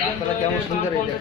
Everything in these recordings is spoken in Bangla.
রাস্তাটা কেমন সুন্দর হয়েছে।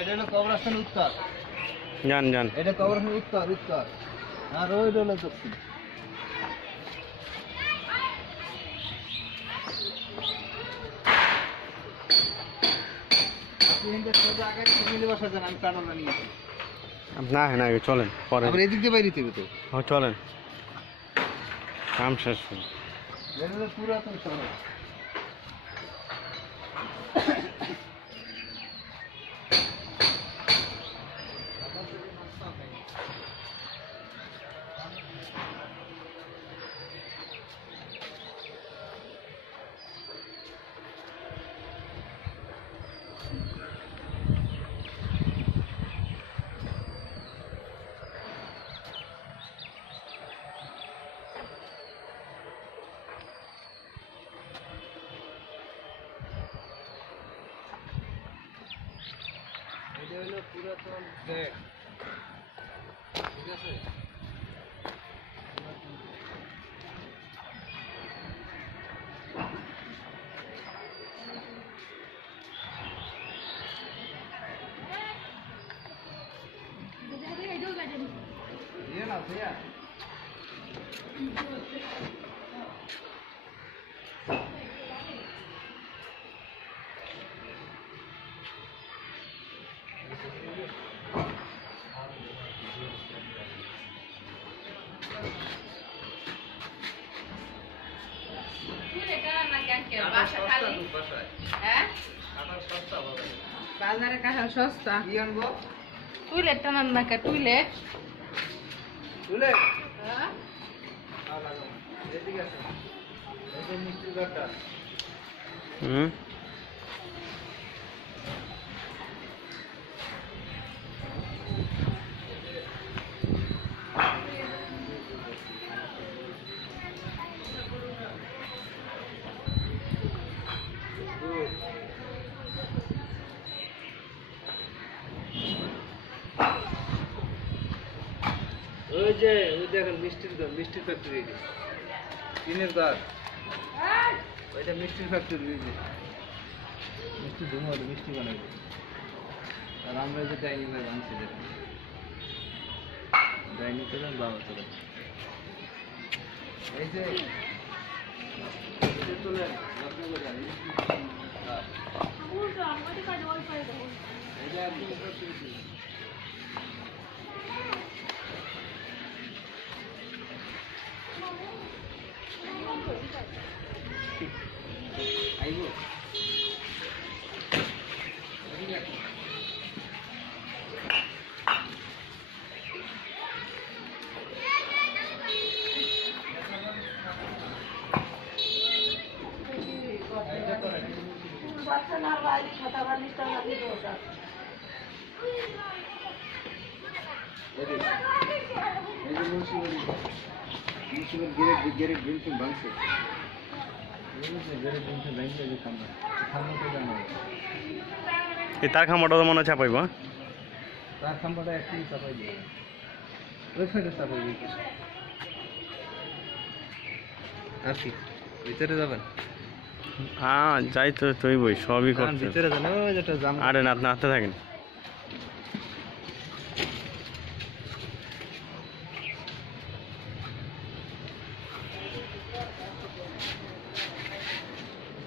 এটা হলো কবরস্থান উত্তর। জান জান, এটা কবরস্থান উত্তর উত্তর, আর ওই হলো দক্ষিণ। না হ্যাঁ না চলেন পরে, এদিক দিয়ে বাইরে থেকে তো চলেন, কাম শেষ। পুরাতন শহর। এটা হলো পুরাতন গেট, ঠিক আছে? না ভাইয়া বাজারে কাঁঠাল সস্তা। কি আনবো? টুইলেট টানান না কা? টুইলেট টুইলেট হ্যাঁ এদিকে আছে, এই যে মিষ্টির ঘরটা। ওই যে ওই দেখেন মিষ্টির ঘর, মিষ্টির ফ্যাক্টরি, টিনের ঘর, ওইটা মিষ্টির ফ্যাক্টরি। মিষ্টি ধুমো মিষ্টি বানাইবো আর আমরা যে ডাইনি ভাই বানছি দেখুন ডাইনি তোলেন বাবা তোলেন এই যে তোলেন আপনাকে জানি এই যে আপনি আইবো এই তার খামাটা তো মনে হয় চাপাইব তার খাম্বাটা একটু চাপাই দিয়ে ওই সাইডে চাপাই দিয়ে আর কি ভিতরে যাবেন হ্যাঁ যাই তো তুই বই সবই করছে ভিতরে যান ওই যেটা জাম আরে না আপনি হাতে থাকেন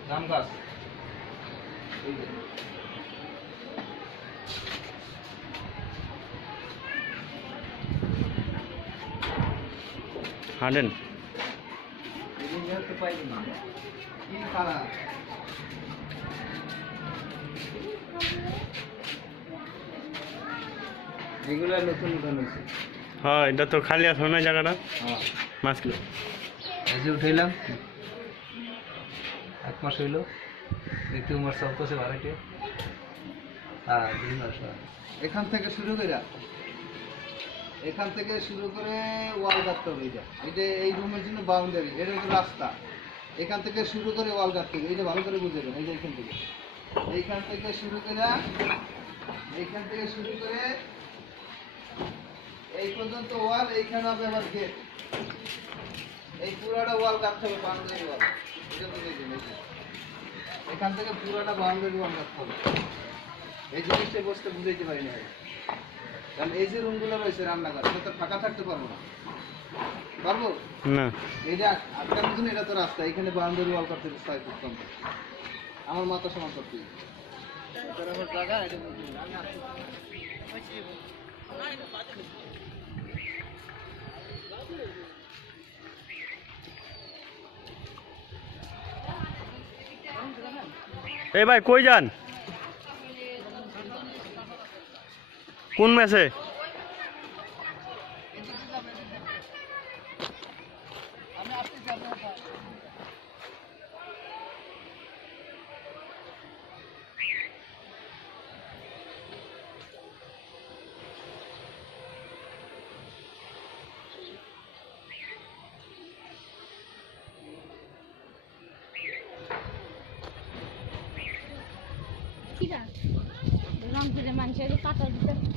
জাম গাছ হাঁটেন এগুলা নতুন নতুন হয়েছে হ্যাঁ এটা তো খালি আছে না জায়গাটা হ্যাঁ মাছ কিলো এই যে উঠাইলাম 1 মাস হইলো দ্বিতীয় মাস চলতেছে ভাড়াটে হ্যাঁ 2 মাস এখান থেকে শুরু করে ওয়াল গাঁথতে হবে এইটা এই রুমের জন্য বাউন্ডারি এটা হচ্ছে রাস্তা এখান থেকে শুরু করে ওয়াল গাঁথতে হবে এইটা ভালো করে বুঝবেন এই যে এইখান থেকে শুরু করে এই পর্যন্ত ওয়াল এইখানে হবে আবার গেট এই পুরাটা ওয়াল গাঁথতে হবে বাউন্ডারি ওয়াল এটা বুঝেছেন এখান থেকে পুরাটা বাউন্ডারি ওয়াল গাঁথতে হবে এই জিনিসটা বসতে বুঝাইতে পারি না কারণ এই যে রুমগুলো রয়েছে রান্নাঘর এটা তো ফাঁকা থাকতে পারবো না এইটা আটকার মতন এটা তো রাস্তা এখানে বাউন্ডারি ওয়াল করতে 6 ফুট কম আমার মাথা সমান করতে এটা আমার জায়গা এটা আমি আসছি এই ভাই কই যান কোন ম্যাচে রংপুরের মানুষের কাটার ভিতরে